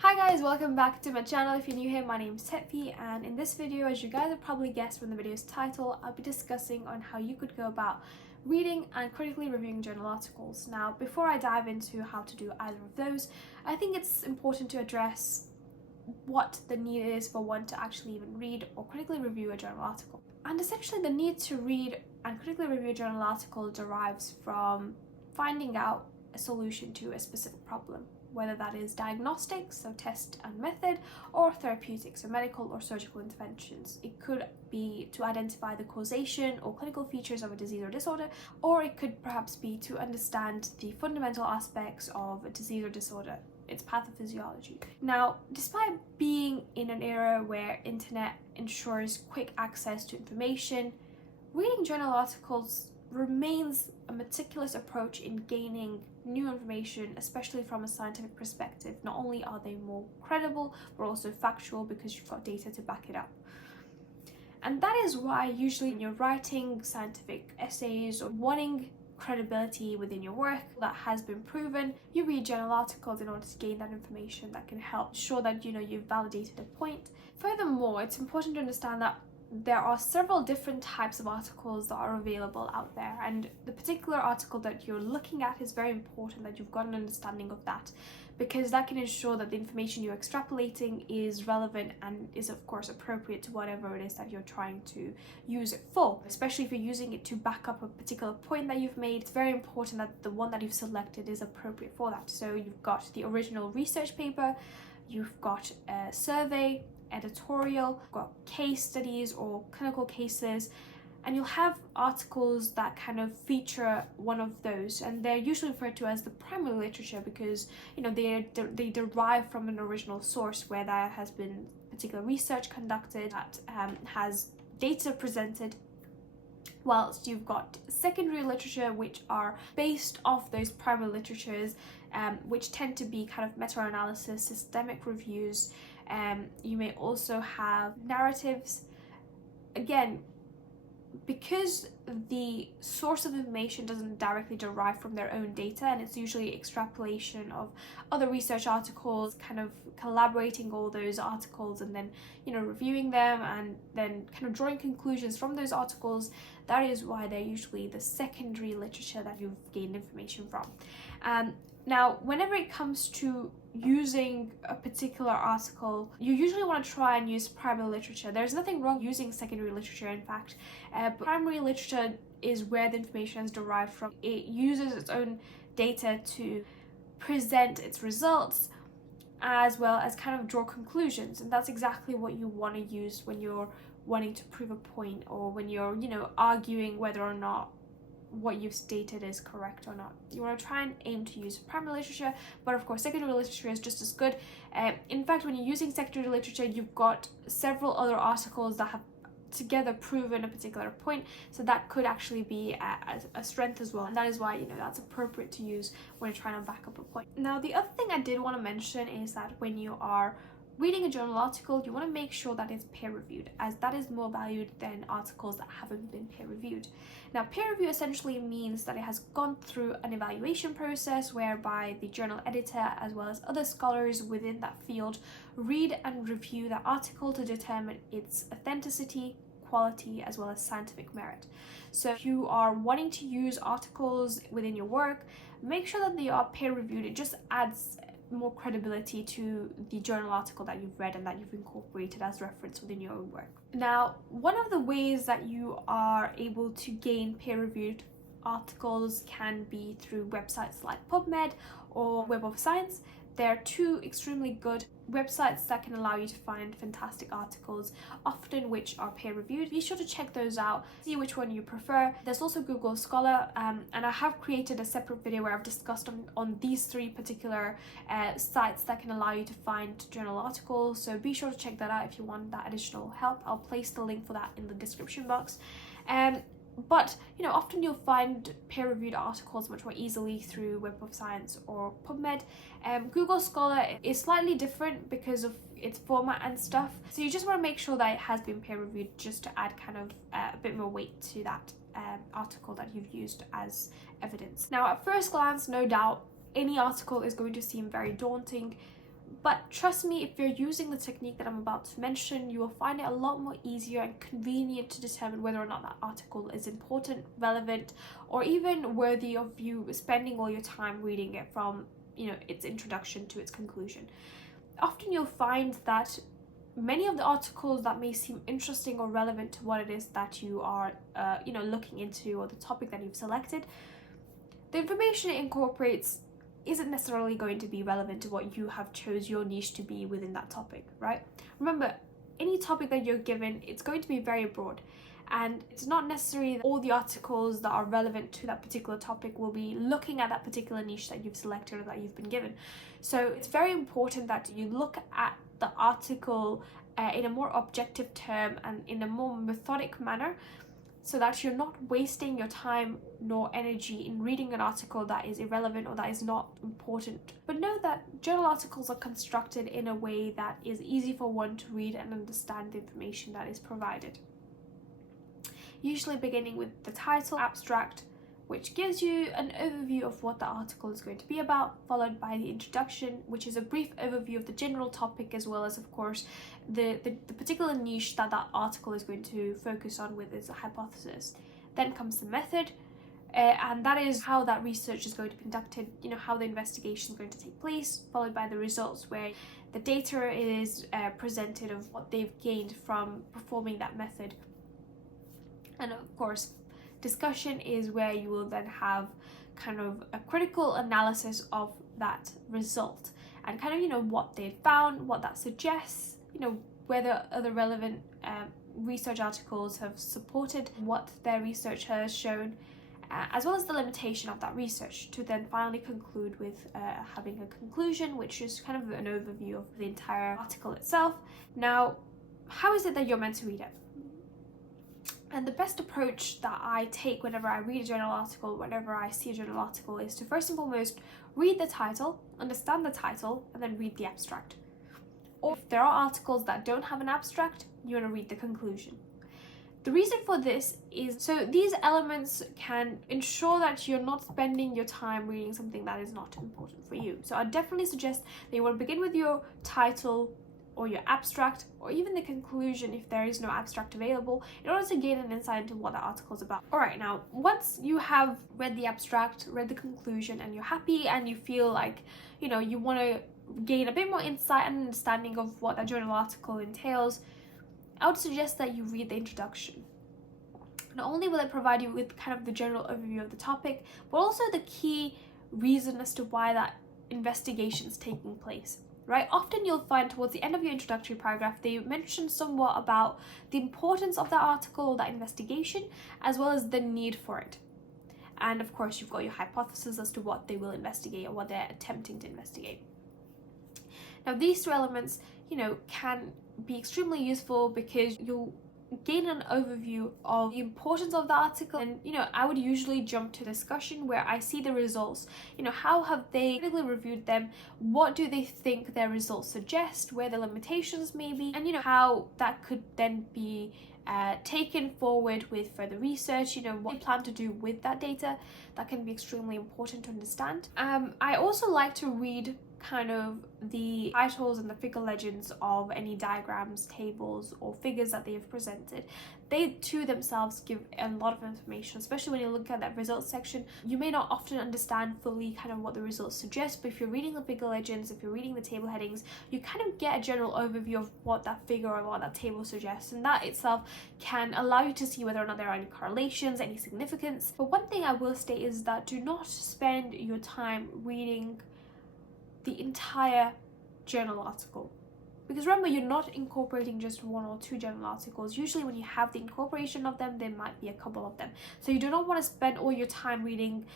Hi guys, welcome back to my channel. If you're new here, my name is Tetfi, and in this video, as you guys have probably guessed from the video's title, I'll be discussing on how you could go about reading and critically reviewing journal articles. Now, before I dive into how to do either of those, I think it's important to address what the need is for one to actually even read or critically review a journal article. And essentially, the need to read and critically review a journal article derives from finding out a solution to a specific problem, whether that is diagnostics, so test and method, or therapeutics, so medical or surgical interventions. It could be to identify the causation or clinical features of a disease or disorder, or it could perhaps be to understand the fundamental aspects of a disease or disorder, its pathophysiology. Now, despite being in an era where internet ensures quick access to information, reading journal articles remains a meticulous approach in gaining new information, especially from a scientific perspective. Not only are they more credible, but also factual because you've got data to back it up. And that is why usually when you're writing scientific essays or wanting credibility within your work that has been proven, you read journal articles in order to gain that information that can help ensure that you've validated a point. Furthermore, it's important to understand that there are several different types of articles that are available out there, and the particular article that you're looking at is very important that you've got an understanding of that, because that can ensure that the information you're extrapolating is relevant and is of course appropriate to whatever it is that you're trying to use it for. Especially if you're using it to back up a particular point that you've made, it's very important that the one that you've selected is appropriate for that. So you've got the original research paper, you've got a survey, editorial, got case studies or clinical cases, and you'll have articles that kind of feature one of those, and they're usually referred to as the primary literature because they derive from an original source where there has been particular research conducted that has data presented, whilst you've got secondary literature which are based off those primary literatures, which tend to be kind of meta-analysis, systemic reviews. You may also have narratives. Again, because the source of information doesn't directly derive from their own data, and it's usually extrapolation of other research articles, kind of collaborating all those articles and then reviewing them and then kind of drawing conclusions from those articles. That is why they're usually the secondary literature that you've gained information from. Now, whenever it comes to using a particular article, you usually want to try and use primary literature. There's nothing wrong using secondary literature, in fact, but primary literature is where the information is derived from. It uses its own data to present its results as well as kind of draw conclusions, and that's exactly what you want to use when you're wanting to prove a point or when you're arguing whether or not what you've stated is correct or not. You want to try and aim to use primary literature, but of course secondary literature is just as good. In fact, when you're using secondary literature, you've got several other articles that have together proven a particular point, so that could actually be a strength as well, and that is why that's appropriate to use when you're trying to back up a point. Now, the other thing I did want to mention is that when you are reading a journal article, you want to make sure that it's peer-reviewed, as that is more valued than articles that haven't been peer-reviewed. Now, peer review essentially means that it has gone through an evaluation process whereby the journal editor as well as other scholars within that field read and review the article to determine its authenticity, quality, as well as scientific merit. So if you are wanting to use articles within your work, make sure that they are peer-reviewed. It just adds more credibility to the journal article that you've read and that you've incorporated as reference within your own work. Now, one of the ways that you are able to gain peer-reviewed articles can be through websites like PubMed or Web of Science. There are two extremely good websites that can allow you to find fantastic articles, often which are peer-reviewed. Be sure to check those out, see which one you prefer. There's also Google Scholar, and I have created a separate video where I've discussed on these three particular sites that can allow you to find journal articles, so be sure to check that out if you want that additional help. I'll place the link for that in the description box. But often you'll find peer-reviewed articles much more easily through Web of Science or PubMed. Google Scholar is slightly different because of its format and stuff, so you just want to make sure that it has been peer-reviewed just to add kind of a bit more weight to that article that you've used as evidence. Now, at first glance, no doubt, any article is going to seem very daunting, But trust me, if you're using the technique that I'm about to mention, you will find it a lot more easier and convenient to determine whether or not that article is important, relevant, or even worthy of you spending all your time reading it from, its introduction to its conclusion. Often you'll find that many of the articles that may seem interesting or relevant to what it is that you are, looking into, or the topic that you've selected, the information it incorporates isn't necessarily going to be relevant to what you have chose your niche to be within that topic, right? Remember, any topic that you're given, it's going to be very broad, and it's not necessarily that all the articles that are relevant to that particular topic will be looking at that particular niche that you've selected or that you've been given. So it's very important that you look at the article in a more objective term and in a more methodic manner, so that you're not wasting your time nor energy in reading an article that is irrelevant or that is not important. But know that journal articles are constructed in a way that is easy for one to read and understand the information that is provided. Usually beginning with the title, abstract, which gives you an overview of what the article is going to be about, followed by the introduction, which is a brief overview of the general topic, as well as, of course, the particular niche that article is going to focus on with its hypothesis. Then comes the method, and that is how that research is going to be conducted, how the investigation is going to take place, followed by the results, where the data is presented of what they've gained from performing that method. And of course, discussion is where you will then have kind of a critical analysis of that result and kind of what they found, what that suggests, whether other relevant research articles have supported what their research has shown, as well as the limitation of that research, to then finally conclude with having a conclusion, which is kind of an overview of the entire article itself. Now, how is it that you're meant to read it? And the best approach that I take whenever I read a journal article, whenever I see a journal article, is to first and foremost read the title, understand the title, and then read the abstract. Or if there are articles that don't have an abstract, you want to read the conclusion. The reason for this is so these elements can ensure that you're not spending your time reading something that is not important for you. So I definitely suggest that you want to begin with your title, or your abstract, or even the conclusion if there is no abstract available, in order to gain an insight into what the article is about. Alright, now once you have read the abstract, read the conclusion, and you're happy and you feel like you want to gain a bit more insight and understanding of what that journal article entails, I would suggest that you read the introduction. Not only will it provide you with kind of the general overview of the topic, but also the key reason as to why that investigation is taking place. Right? Often you'll find towards the end of your introductory paragraph, they mention somewhat about the importance of that article or that investigation, as well as the need for it. And of course, you've got your hypothesis as to what they will investigate or what they're attempting to investigate. Now, these two elements, can be extremely useful because you'll gain an overview of the importance of the article, and I would usually jump to discussion where I see the results. How have they critically reviewed them, what do they think their results suggest, where the limitations may be, and how that could then be taken forward with further research, what they plan to do with that data. That can be extremely important to understand. I also like to read kind of the titles and the figure legends of any diagrams, tables, or figures that they have presented. They too themselves give a lot of information, especially when you look at that results section. You may not often understand fully kind of what the results suggest, but if you're reading the figure legends, if you're reading the table headings, you kind of get a general overview of what that figure or what that table suggests, and that itself can allow you to see whether or not there are any correlations, any significance. But one thing I will state is that do not spend your time reading the entire journal article, because remember, you're not incorporating just one or two journal articles. Usually when you have the incorporation of them, there might be a couple of them, so you do not want to spend all your time reading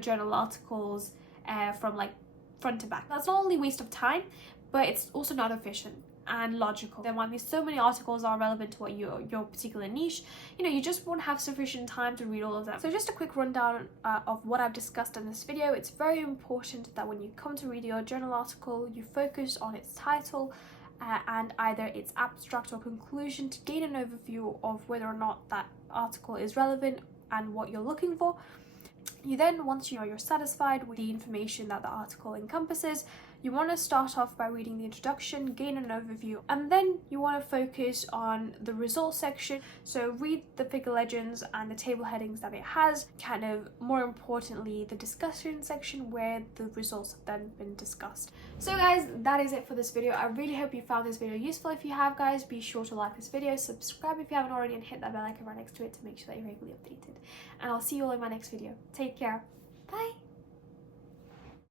journal articles from like front to back. That's not only a waste of time, but it's also not efficient and logical. There might be so many articles that are relevant to what your particular niche. You just won't have sufficient time to read all of them. So just a quick rundown of what I've discussed in this video. It's very important that when you come to read your journal article, you focus on its title and either its abstract or conclusion to gain an overview of whether or not that article is relevant and what you're looking for. You then, once you're satisfied with the information that the article encompasses, you want to start off by reading the introduction, gain an overview, and then you want to focus on the results section. So read the figure legends and the table headings that it has, kind of more importantly the discussion section where the results have then been discussed. So guys, that is it for this video. I really hope you found this video useful. If you have, guys, be sure to like this video, subscribe if you haven't already, and hit that bell icon right next to it to make sure that you're regularly updated. And I'll see you all in my next video. Take care. Bye.